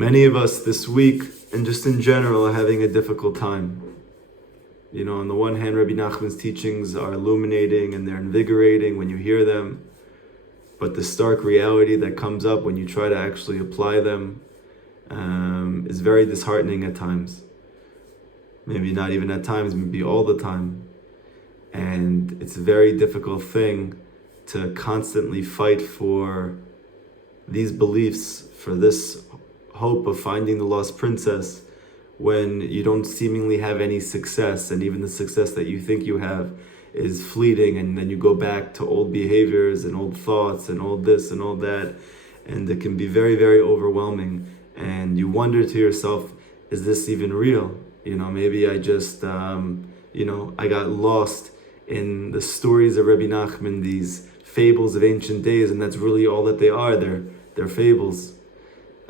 Many of us this week, and just in general, are having a difficult time. You know, on the one hand, Rabbi Nachman's teachings are illuminating and they're invigorating when you hear them. But the stark reality that comes up when you try to actually apply them is very disheartening at times. Maybe not even at times, maybe all the time. And it's a very difficult thing to constantly fight for these beliefs, for this hope of finding the lost princess, when you don't seemingly have any success, and even the success that you think you have is fleeting, and then you go back to old behaviors and old thoughts and old this and all that, and it can be very, very overwhelming. And you wonder to yourself, is this even real? You know, maybe I just, I got lost in the stories of Rabbi Nachman, these fables of ancient days, and that's really all that they are. They're fables.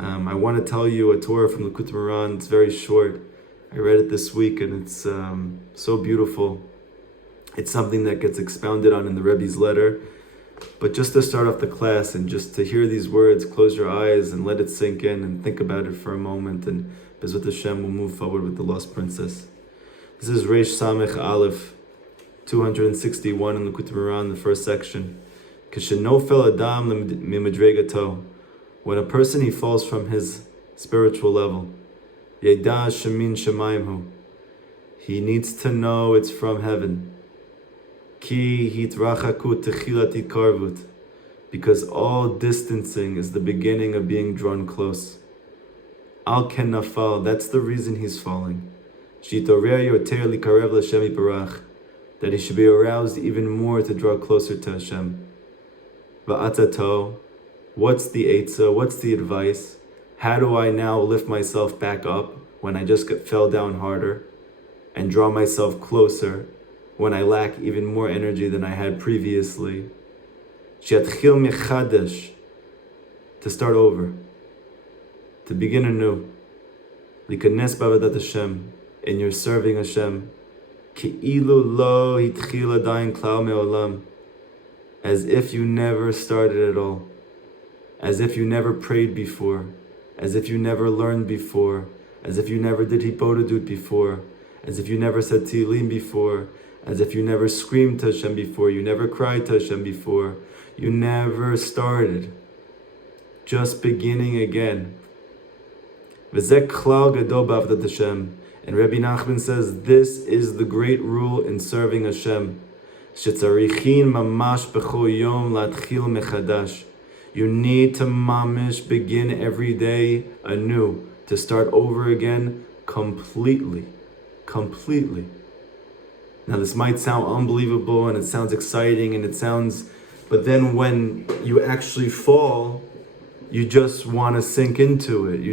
I want to tell you a Torah from the Likutei Moharan. It's very short. I read it this week, and it's so beautiful. It's something that gets expounded on in the Rebbe's letter. But just to start off the class and just to hear these words, close your eyes and let it sink in and think about it for a moment. And Bezrat Hashem will move forward with the Lost Princess. This is Reish Samech Aleph, 261 in the Likutei Moharan, the first section. Kishenofel Adam mimadregato. When a person he falls from his spiritual level, Yeda Shemin Shemaimhu, he needs to know it's from heaven. Ki hitrachaku techilat itkarvut, because all distancing is the beginning of being drawn close. Al ken nafal, that's the reason he's falling. Shitorer yoter likarev l'Hashem yiparach, that he should be aroused even more to draw closer to Hashem. Va'atato, what's the eitzah? What's the advice? How do I now lift myself back up when I just fell down harder, and draw myself closer when I lack even more energy than I had previously? Shiatchil mechadesh, to start over, to begin anew. Likanes b'avadat Hashem, in your serving Hashem. Ki'ilu lo hitchil adayin klal me'olam, as if you never started at all. As if you never prayed before, as if you never learned before, as if you never did hipodadut before, as if you never said Tehillim before, as if you never screamed to Hashem before, you never cried to Hashem before, you never started. Just beginning again. V'zeh klal gadol b'avadat Hashem. And Rabbi Nachman says, this is the great rule in serving Hashem. Shetzarichin mamash b'chol yom latchil mechadash. You need to mamish begin every day anew, to start over again completely. Now this might sound unbelievable and it sounds exciting but then when you actually fall, you just want to sink into it.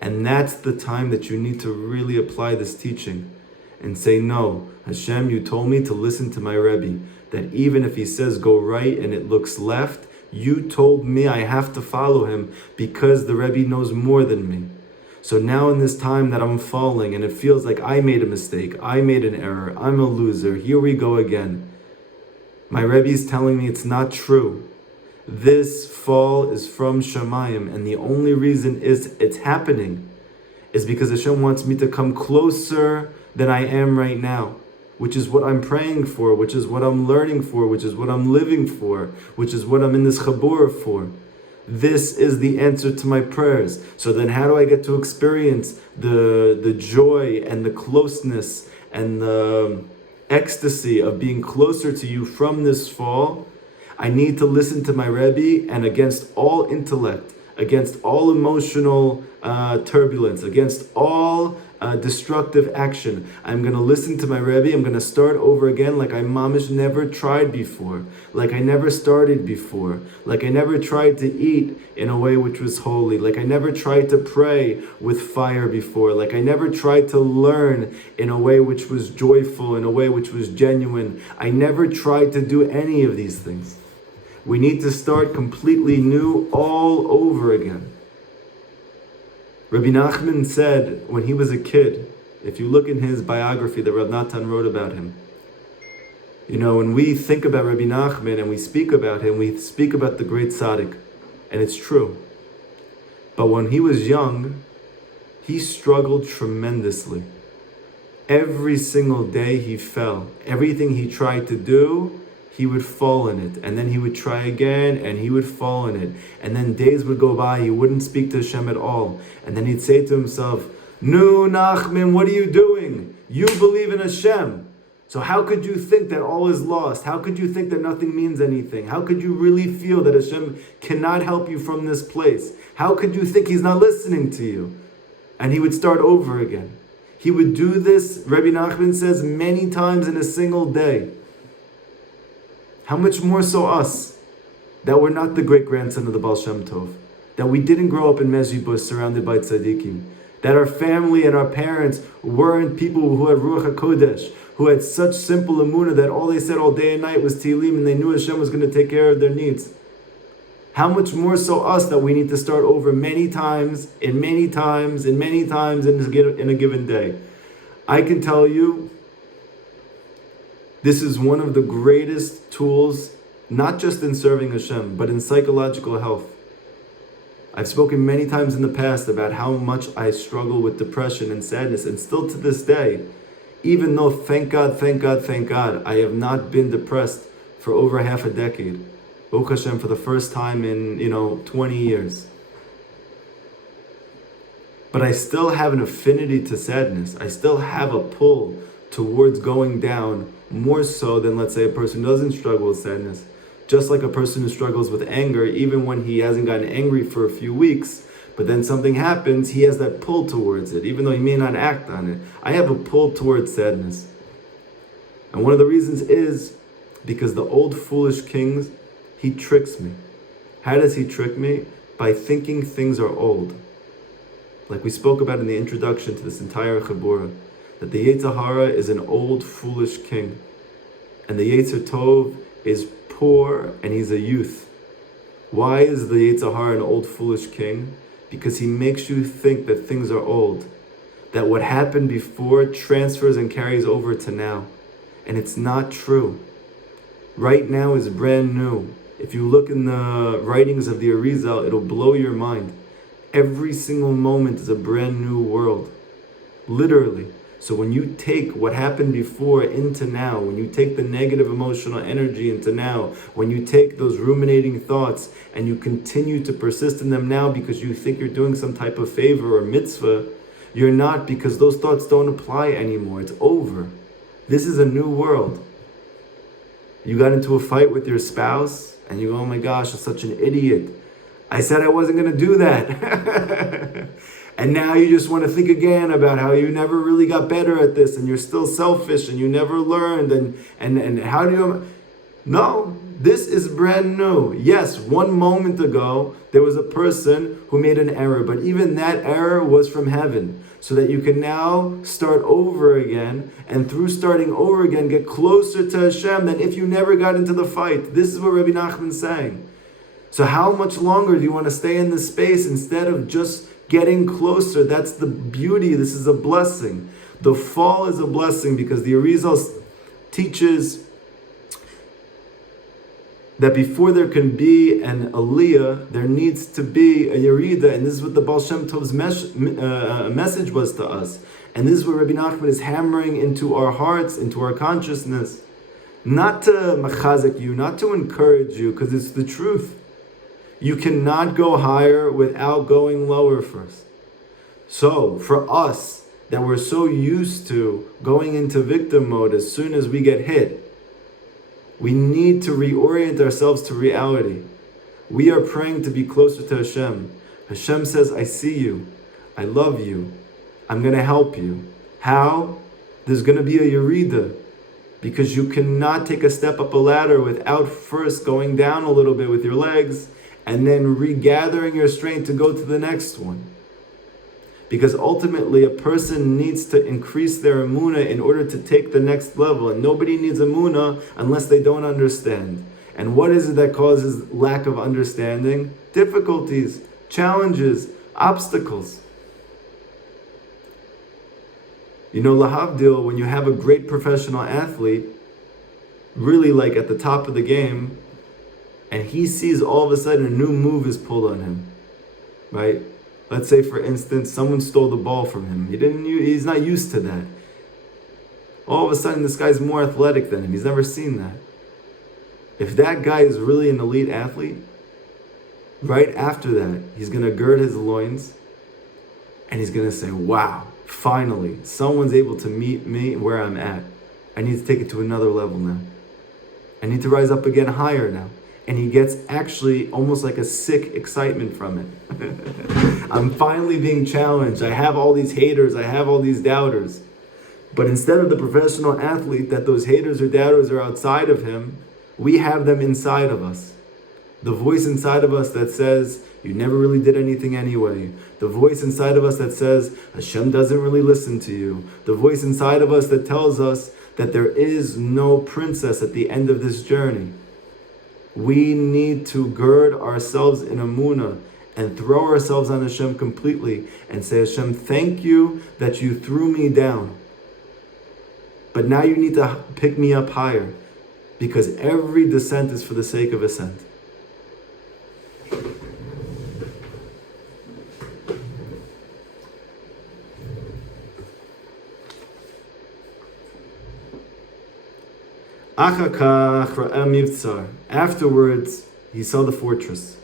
And that's the time that you need to really apply this teaching and say, no, Hashem, you told me to listen to my Rebbe, that even if he says go right and it looks left, you told me I have to follow him because the Rebbe knows more than me. So now in this time that I'm falling and it feels like I made a mistake, I made an error, I'm a loser, here we go again. My Rebbe is telling me it's not true. This fall is from Shemayim, and the only reason it's happening is because Hashem wants me to come closer than I am right now, which is what I'm praying for, which is what I'm learning for, which is what I'm living for, which is what I'm in this chabur for. This is the answer to my prayers. So then how do I get to experience the joy and the closeness and the ecstasy of being closer to you from this fall? I need to listen to my Rebbe, and against all intellect, against all emotional turbulence, against all destructive action, I'm going to listen to my Rebbe. I'm going to start over again like I mamish never tried before, like I never started before, like I never tried to eat in a way which was holy, like I never tried to pray with fire before, like I never tried to learn in a way which was joyful, in a way which was genuine. I never tried to do any of these things. We need to start completely new all over again. Rabbi Nachman said when he was a kid, if you look in his biography that Rav Natan wrote about him, you know, when we think about Rabbi Nachman and we speak about him, we speak about the great tzaddik, and it's true. But when he was young, he struggled tremendously. Every single day he fell. Everything he tried to do, he would fall in it. And then he would try again, and he would fall in it. And then days would go by, he wouldn't speak to Hashem at all. And then he'd say to himself, "No, Nachman, what are you doing? You believe in Hashem. So how could you think that all is lost? How could you think that nothing means anything? How could you really feel that Hashem cannot help you from this place? How could you think He's not listening to you?" And he would start over again. He would do this, Rabbi Nachman says, many times in a single day. How much more so us, that we're not the great-grandson of the Baal Shem Tov, that we didn't grow up in Mezhibus surrounded by tzaddikim, that our family and our parents weren't people who had Ruach HaKodesh, who had such simple emunah that all they said all day and night was Tehillim, and they knew Hashem was going to take care of their needs. How much more so us, that we need to start over many times in a given day. I can tell you, this is one of the greatest tools, not just in serving Hashem, but in psychological health. I've spoken many times in the past about how much I struggle with depression and sadness, and still to this day, even though, thank God, I have not been depressed for over half a decade. Baruch Hashem, for the first time in, 20 years. But I still have an affinity to sadness. I still have a pull towards going down, more so than, let's say, a person who doesn't struggle with sadness. Just like a person who struggles with anger, even when he hasn't gotten angry for a few weeks, but then something happens, he has that pull towards it, even though he may not act on it. I have a pull towards sadness. And one of the reasons is because the old foolish kings, he tricks me. How does he trick me? By thinking things are old. Like we spoke about in the introduction to this entire Chabura, that the Yetzer Hara is an old foolish king, and the Yetzer Tov is poor and he's a youth. Why is the Yetzer Hara an old foolish king? Because he makes you think that things are old, that what happened before transfers and carries over to now. And it's not true. Right now is brand new. If you look in the writings of the Arizal, it'll blow your mind. Every single moment is a brand new world. Literally. So when you take what happened before into now, when you take the negative emotional energy into now, when you take those ruminating thoughts and you continue to persist in them now because you think you're doing some type of favor or mitzvah, you're not, because those thoughts don't apply anymore. It's over. This is a new world. You got into a fight with your spouse and you go, "Oh my gosh, I'm such an idiot. I said I wasn't going to do that." And now you just want to think again about how you never really got better at this, and you're still selfish, and you never learned, and how do you... No, this is brand new. Yes, one moment ago, there was a person who made an error, but even that error was from heaven, so that you can now start over again, and through starting over again, get closer to Hashem than if you never got into the fight. This is what Rabbi Nachman's saying. So how much longer do you want to stay in this space instead of just getting closer? That's the beauty. This is a blessing. The fall is a blessing, because the Arizal teaches that before there can be an aliyah, there needs to be a yerida, and this is what the Baal Shem Tov's message was to us. And this is what Rabbi Nachman is hammering into our hearts, into our consciousness. Not to machazek you, not to encourage you, because it's the truth. You cannot go higher without going lower first. So, for us, that we're so used to going into victim mode as soon as we get hit, we need to reorient ourselves to reality. We are praying to be closer to Hashem. Hashem says, "I see you. I love you. I'm going to help you." How? There's going to be a yerida, because you cannot take a step up a ladder without first going down a little bit with your legs, and then regathering your strength to go to the next one. Because ultimately, a person needs to increase their emunah in order to take the next level. And nobody needs emunah unless they don't understand. And what is it that causes lack of understanding? Difficulties, challenges, obstacles. Lahavdil, when you have a great professional athlete, really like at the top of the game, and he sees all of a sudden a new move is pulled on him, right? Let's say, for instance, someone stole the ball from him. He's not used to that. All of a sudden, this guy's more athletic than him. He's never seen that. If that guy is really an elite athlete, right after that, he's going to gird his loins and he's going to say, wow, finally, someone's able to meet me where I'm at. I need to take it to another level now. I need to rise up again higher now. And he gets actually almost like a sick excitement from it. I'm finally being challenged. I have all these haters. I have all these doubters. But instead of the professional athlete that those haters or doubters are outside of him, we have them inside of us. The voice inside of us that says, you never really did anything anyway. The voice inside of us that says, Hashem doesn't really listen to you. The voice inside of us that tells us that there is no princess at the end of this journey. We need to gird ourselves in Amunah and throw ourselves on Hashem completely and say, Hashem, thank you that you threw me down. But now you need to pick me up higher, because every descent is for the sake of ascent. Afterwards, he saw the fortress.